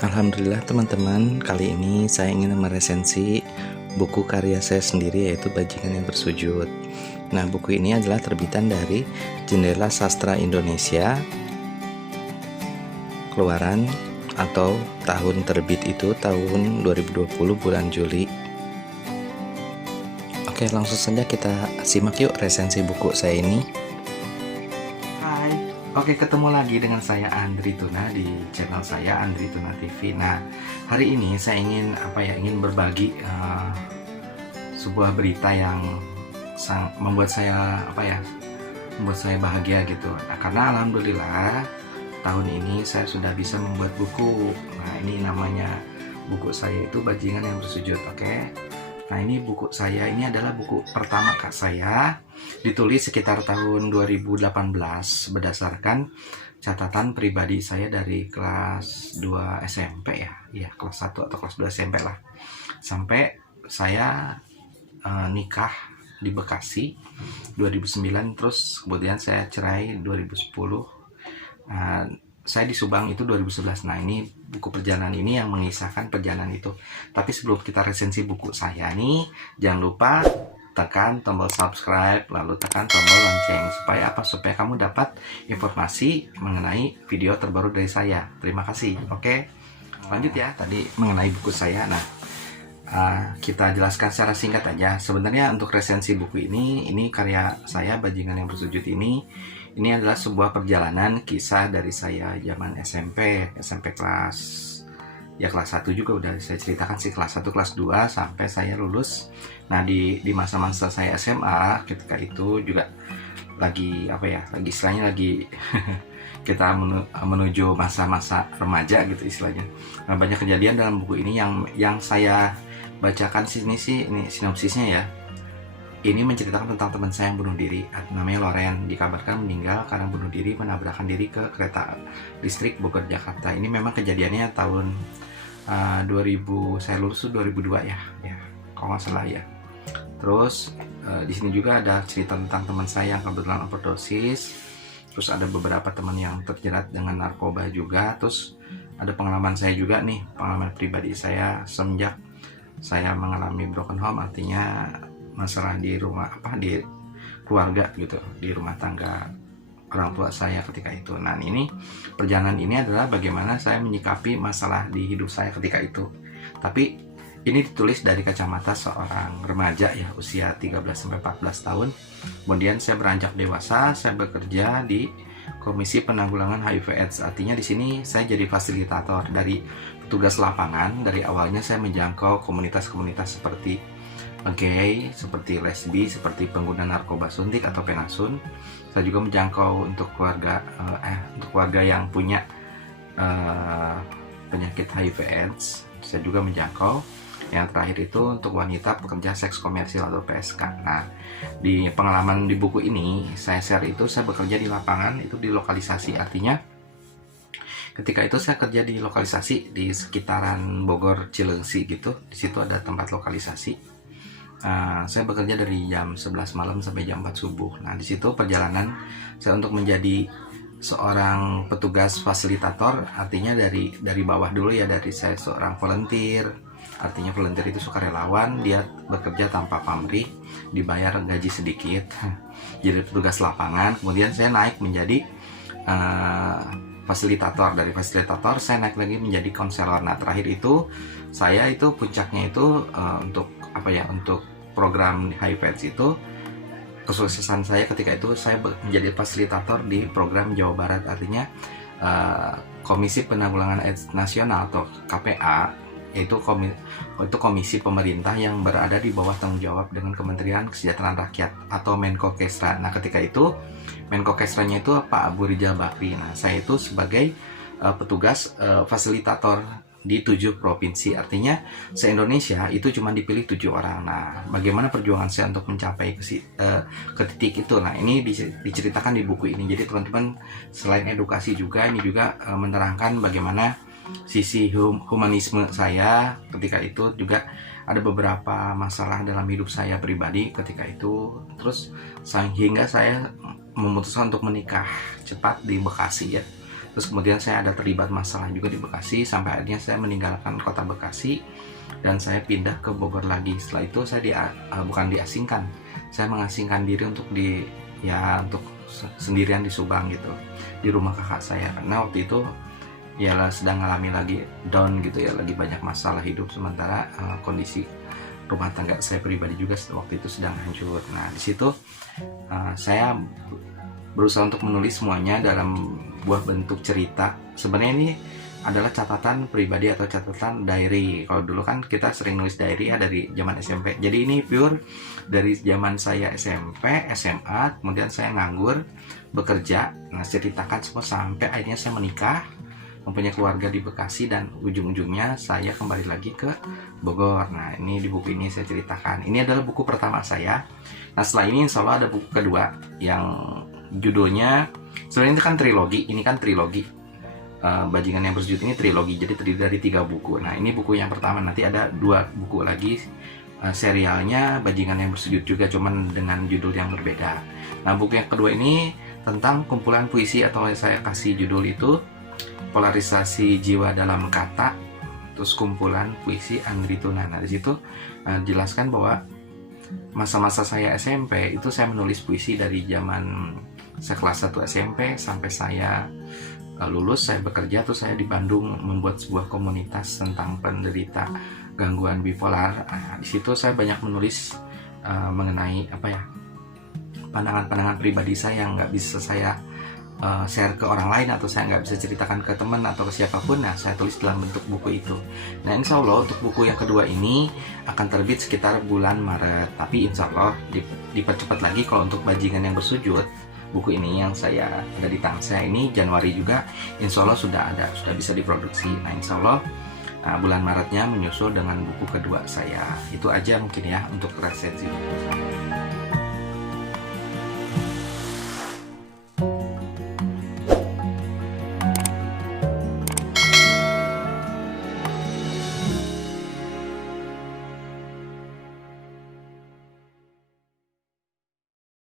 Alhamdulillah teman-teman, kali ini saya ingin meresensi buku karya saya sendiri, yaitu Bajingan yang Bersujud. Nah, buku ini adalah terbitan dari Jendela Sastra Indonesia, keluaran atau tahun terbit itu tahun 2020 bulan Juli. Oke, langsung saja kita simak yuk resensi buku saya ini. Hai, oke, ketemu lagi dengan saya Andri Tuna di channel saya Andri Tuna TV. Nah, hari ini saya ingin berbagi sebuah berita yang membuat saya bahagia gitu. Nah, karena alhamdulillah tahun ini saya sudah bisa membuat buku. Nah, ini namanya buku saya itu Bajingan yang Bersujud. Oke. Nah, ini buku saya, ini adalah buku pertama kak saya, ditulis sekitar tahun 2018 berdasarkan catatan pribadi saya dari kelas 2 SMP ya kelas 1 atau kelas 2 SMP lah, sampai saya nikah di Bekasi 2009, terus kemudian saya cerai 2010. Saya di Subang itu 2011. Nah, ini buku perjalanan ini yang mengisahkan perjalanan itu. Tapi sebelum kita resensi buku saya nih, jangan lupa tekan tombol subscribe, lalu tekan tombol lonceng. Supaya kamu dapat informasi mengenai video terbaru dari saya. Terima kasih. Oke, lanjut ya. Tadi mengenai buku saya. Nah, kita jelaskan secara singkat aja. Sebenarnya untuk resensi buku ini karya saya, Bajingan yang Bersujud ini adalah sebuah perjalanan kisah dari saya zaman SMP kelas 1 juga udah saya ceritakan sih, kelas 1 kelas 2 sampai saya lulus. Nah, di masa-masa saya SMA ketika itu juga lagi istilahnya kita menuju masa-masa remaja gitu istilahnya. Nah, banyak kejadian dalam buku ini yang saya bacakan sini sih, ini sinopsisnya ya. Ini menceritakan tentang teman saya yang bunuh diri, namanya Loren, dikabarkan meninggal karena bunuh diri menabrakkan diri ke kereta listrik Bogor Jakarta. Ini memang kejadiannya tahun 2000, saya lulus 2002 ya kalau nggak salah ya. Terus di sini juga ada cerita tentang teman saya yang kebetulan overdosis. Terus ada beberapa teman yang terjerat dengan narkoba juga. Terus ada pengalaman saya juga nih, pengalaman pribadi saya semenjak saya mengalami broken home, artinya masalah di keluarga gitu, di rumah tangga orang tua saya ketika itu. Nah, ini perjalanan ini adalah bagaimana saya menyikapi masalah di hidup saya ketika itu. Tapi ini ditulis dari kacamata seorang remaja ya, usia 13-14 tahun. Kemudian saya beranjak dewasa, saya bekerja di Komisi Penanggulangan HIV/AIDS. Artinya di sini saya jadi fasilitator dari petugas lapangan. Dari awalnya saya menjangkau komunitas-komunitas seperti gay, seperti lesbi, seperti pengguna narkoba suntik atau penasun. Saya juga menjangkau untuk keluarga yang punya penyakit HIV/AIDS. Saya juga menjangkau. Yang terakhir itu untuk wanita pekerja seks komersil atau PSK. Nah, di pengalaman di buku ini saya share itu, saya bekerja di lapangan itu di lokalisasi. Artinya ketika itu saya kerja di lokalisasi di sekitaran Bogor Cilengsi gitu. Di situ ada tempat lokalisasi. Saya bekerja dari jam 11 malam sampai jam 4 subuh. Nah, di situ perjalanan saya untuk menjadi seorang petugas fasilitator, artinya dari bawah dulu ya, dari saya seorang volunteer. Artinya volunteer itu sukarelawan, dia bekerja tanpa pamrih, dibayar gaji sedikit. Jadi petugas lapangan. Kemudian saya naik menjadi fasilitator. Dari fasilitator saya naik lagi menjadi konselor. Nah, terakhir itu saya itu puncaknya itu untuk program HIV/AIDS itu, kesuksesan saya ketika itu saya menjadi fasilitator di program Jawa Barat. Artinya Komisi Penanggulangan AIDS Nasional atau KPA, yaitu komisi pemerintah yang berada di bawah tanggung jawab dengan Kementerian Kesejahteraan Rakyat atau Menko Kesra. Nah, ketika itu Menko Kesranya itu Pak Abu Rizal Bakri. Nah, saya itu sebagai petugas fasilitator di 7 provinsi. Artinya se-Indonesia itu cuma dipilih 7 orang. Nah, bagaimana perjuangan saya untuk mencapai ke titik itu. Nah, ini diceritakan di buku ini. Jadi teman-teman, selain edukasi juga, ini juga menerangkan bagaimana sisi humanisme saya ketika itu. Juga ada beberapa masalah dalam hidup saya pribadi ketika itu. Terus sehingga saya memutuskan untuk menikah cepat di Bekasi ya. Terus kemudian saya ada terlibat masalah juga di Bekasi, sampai akhirnya saya meninggalkan kota Bekasi dan saya pindah ke Bogor lagi. Setelah itu saya bukan diasingkan, saya mengasingkan diri untuk untuk sendirian di Subang gitu, di rumah kakak saya, karena waktu itu ya sedang ngalami lagi down gitu ya, lagi banyak masalah hidup, sementara kondisi rumah tangga saya pribadi juga waktu itu sedang hancur. Nah di situ saya berusaha untuk menulis semuanya dalam buah bentuk cerita. Sebenarnya ini adalah catatan pribadi atau catatan diary. Kalau dulu kan kita sering nulis diary ya dari zaman SMP. Jadi ini pure dari zaman saya SMP, SMA, kemudian saya nganggur, bekerja. Nah, saya ceritakan semua sampai akhirnya saya menikah, mempunyai keluarga di Bekasi, dan ujung-ujungnya saya kembali lagi ke Bogor. Nah, ini di buku ini saya ceritakan. Ini adalah buku pertama saya. Nah, setelah ini insya Allah ada buku kedua yang judulnya, sebenarnya itu kan trilogi. Ini kan trilogi. Bajingan yang bersujud ini trilogi, jadi terdiri dari 3 buku. Nah, ini buku yang pertama, nanti ada 2 buku lagi serialnya Bajingan yang bersujud juga, cuman dengan judul yang berbeda. Nah, buku yang kedua ini tentang kumpulan puisi, atau saya kasih judul itu Polarisasi Jiwa Dalam Kata, terus kumpulan puisi Andri Tuna. Nah, di situ jelaskan bahwa masa-masa saya SMP itu saya menulis puisi dari zaman saya kelas 1 SMP sampai saya lulus, saya bekerja, terus saya di Bandung membuat sebuah komunitas tentang penderita gangguan bipolar. Di situ saya banyak menulis mengenai pandangan-pandangan pribadi saya yang nggak bisa saya share ke orang lain, atau saya nggak bisa ceritakan ke teman atau ke siapapun. Nah, saya tulis dalam bentuk buku itu. Nah, insya Allah untuk buku yang kedua ini akan terbit sekitar bulan Maret, tapi insya Allah dipercepat lagi. Kalau untuk Bajingan yang bersujud, buku ini yang saya ada di tangan saya ini Januari juga, insya Allah sudah bisa diproduksi. Nah, insya Allah bulan Maretnya menyusul dengan buku kedua saya. Itu aja mungkin ya untuk resensi buku saya.